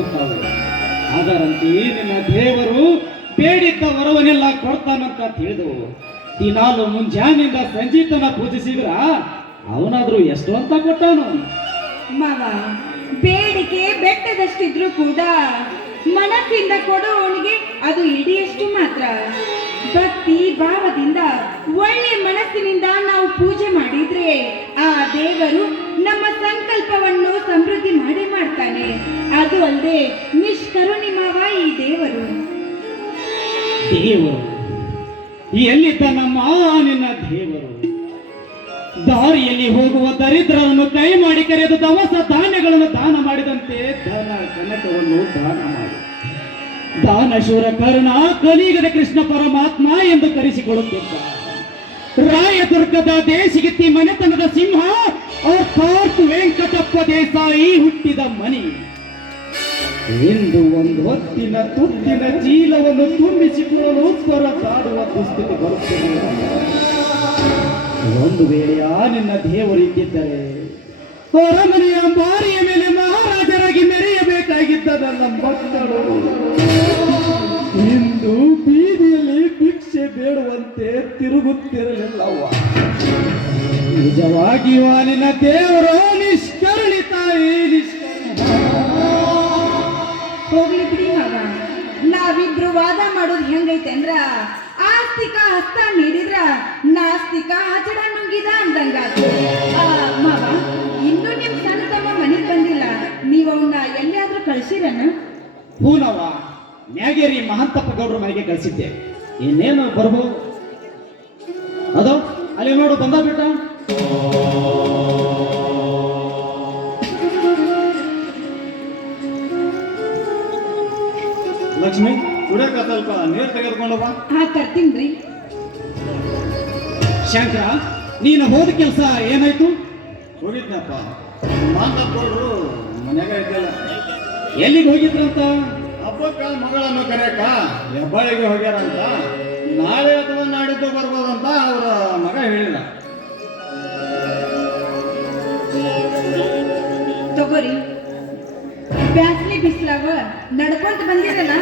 ಹೋಗ್ತಾವೆ ಅದರಂತೆ ನಿನ್ನ ದೇವರು ಬೇಡಿದ್ದ ವರವನ್ನೆಲ್ಲ ಕೊಡ್ತಾನಂತ ತಿಳಿದು ದಿನಾಲು ಮುಂಜಾನಿಂದ ಸಂಜೀತನ ಪೂಜಿಸಿದ್ರ ಅವನಾದ್ರೂ ಎಷ್ಟು ಅಂತ ಕೊಟ್ಟನು. ಮಗ ಬೇಡಿಕೆ ಬೆಟ್ಟದಷ್ಟಿದ್ರು ಕೂಡ ಮನಸ್ಸಿಂದ ಕೊಡುವವನಿಗೆ ಅದು ಇಡಿಯಷ್ಟು ಮಾತ್ರ. ಭಕ್ತಿ ಭಾವದಿಂದ ಒಳ್ಳೆ ಮನಸ್ಸಿನಿಂದ ನಾವು ಪೂಜೆ ಮಾಡಿದ್ರೆ ಆ ದೇವರು ನಮ್ಮ ಸಂಕಲ್ಪವನ್ನು ಸಮೃದ್ಧಿ ಮಾಡಿ ಮಾಡ್ತಾನೆ. ಅದು ಅಲ್ಲದೆ ನಿಷ್ಕರುಣಿ ಮಾವ ಈ ದೇವರು. ದೇವರು, ಎಲ್ಲಿದ್ದ ನಮ್ಮ ನಿನ್ನ ದೇವರು? ದಾರಿಯಲ್ಲಿ ಹೋಗುವ ದರಿದ್ರರನ್ನು ಕೈ ಮಾಡಿ ಕರೆದು ದವಸ ಧಾನ್ಯಗಳನ್ನು ದಾನ ಮಾಡಿದಂತೆ ಧನ ಕನಕವನ್ನು ದಾನ ಮಾಡಿ. ದಾನಶೂರ ಕರ್ಣ, ಕಲಿಗದ ಕೃಷ್ಣ ಪರಮಾತ್ಮ ಎಂದು ಕರೆಸಿಕೊಳ್ಳುತ್ತಿದ್ದ. ರಾಯದುರ್ಗದ ದೇಶಿಗಿತ್ತಿ ಮನೆತನದ ಸಿಂಹ ಅರ್ಥಾತ್ ವೆಂಕಟಪ್ಪ ದೇಸಾಯಿ ಹುಟ್ಟಿದ ಮನಿ. ಇಂದು ಒಂದು ಹೊತ್ತಿನ ತುತ್ತಿನ ಚೀಲವನ್ನು ತುಂಬಿಸಿಕೊಳ್ಳಲು ಕಾಡುವ ದುಸ್ಥಿತಿ ಬರುತ್ತದೆ. ಒಂದು ವೇಳೆ ಆ ನಿನ್ನ ದೇವರಿದ್ದಿದ್ದರೆ ಹೊರಮನೆಯ ಬಾರಿಯ ಮೇಲೆ ಮಹಾರಾಜರಾಗಿ ಮೆರೆಯಬೇಕಾಗಿದ್ದ ನನ್ನ ಭಕ್ತರು. ಇಂದು ಬೀದಿಯಲ್ಲಿ ಭಿಕ್ಷೆ ಬೇಡುವಂತೆ ತಿರುಗುತ್ತಿರಲಿಲ್ಲವ್ವ. ನಿಜವಾಗಿಯೂ ಆ ನಿನ್ನ ದೇವರು ಹೋಗ್ಲಿ ಬಿಡಿ ಮಗ ನಾವಿಬ್ರು ವಾದ ಮಾಡೋದು ಹೆಂಗೈತೆ ಅಂದ್ರ, ಆಸ್ತಿಕ ಹಸ್ತ ನೀಡಿದ್ರ ನಾಸ್ತಿಕ ಆಚಡ ನುಂಗಿದ ಅಂದಂಗ ಮಾವ, ಇನ್ನೂ ನಿಮ್ ಸಣ್ಣ ತಮ್ಮ ಮನೆಗ್ ಬಂದಿಲ್ಲ. ನೀವು ಅವನ್ನ ಎಲ್ಲಿಯಾದ್ರೂ ಕಳ್ಸಿರನ? ಹೂನವ ನ್ಯಾಗೇರಿ ಮಹಂತಪ್ಪ ಗೌಡ್ರ ಮನೆಗೆ ಕಳಿಸಿದ್ದೆ. ಇನ್ನೇನು ಬರ್ಬೋದು? ಅದು, ಅಲ್ಲಿ ನೋಡು ಬಂದ ಬಿಟ್ಟ ಲಕ್ಷ್ಮಿ ಕುಡಿಯಕ ಸ್ವಲ್ಪ ನೀರು ತೆಗೆದುಕೊಂಡು ಬಾ. ಹಾ ತರ್ತೀನ್ರಿ ಶಂಕರ ನೀನು ಹೋದ ಕೆಲಸ ಏನಾಯ್ತು? ಹೋಗಿದ್ನಪ್ಪ. ಮಾತಾಡ್ಕೊಂಡ್ರು ಮನ್ಯಾಗ ಇದ್ದಲ್ಲ ಎಲ್ಲಿಗೆ ಹೋಗಿದ್ರಂತ? ಹಬ್ಬಕ್ಕ ಮಗಳನ್ನು ಕರೆಯಕ ಹೆಬ್ಬಾಳಿಗೆ ಹೋಗ್ಯಾರಂತ. ನಾಳೆ ಅಥವಾ ನಾಡಿದ್ದು ಬರ್ಬೋದಂತ ಅವರ ಮಗ ಹೇಳಿಲ್ಲ ತಗೋರಿ. ಬ್ಯಾಸ್ಲಿ ಬಿಸ್ಲಾಗ ನಡ್ಕೊಂತ ಬಂದಿರಲ್ಲ?